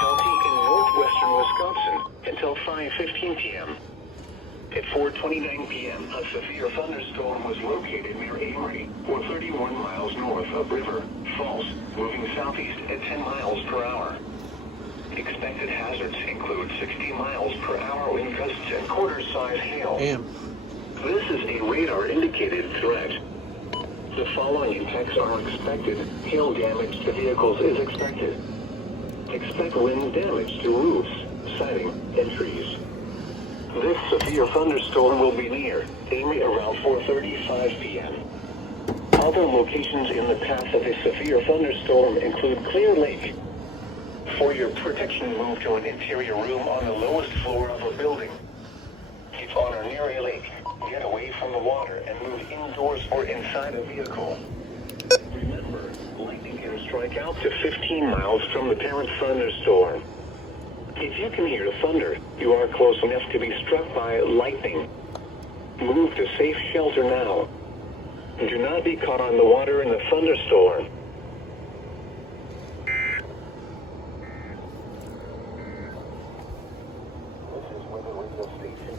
County in northwestern Wisconsin until 5:15 p.m. At 4:29 p.m., a severe thunderstorm was located near Amory, or 31 miles north of River Falls, moving southeast at 10 miles per hour. Expected hazards include 60 miles per hour wind gusts and quarter-size hail. Damn. This is a radar-indicated threat. The following impacts are expected. Hail damage to vehicles is expected. Expect wind damage to roofs, siding, and trees. This severe thunderstorm will be near Amory around 4:35 p.m. Other locations in the path of a severe thunderstorm include Clear Lake. For your protection, move to an interior room on the lowest floor of a building. If on or near a lake, get away from the water and move indoors or inside a vehicle. Remember, lightning can strike out to 15 miles from the parent thunderstorm. If you can hear the thunder, you are close enough to be struck by lightning. Move to safe shelter now. Do not be caught on the water in the thunderstorm. This is Weather Radio Station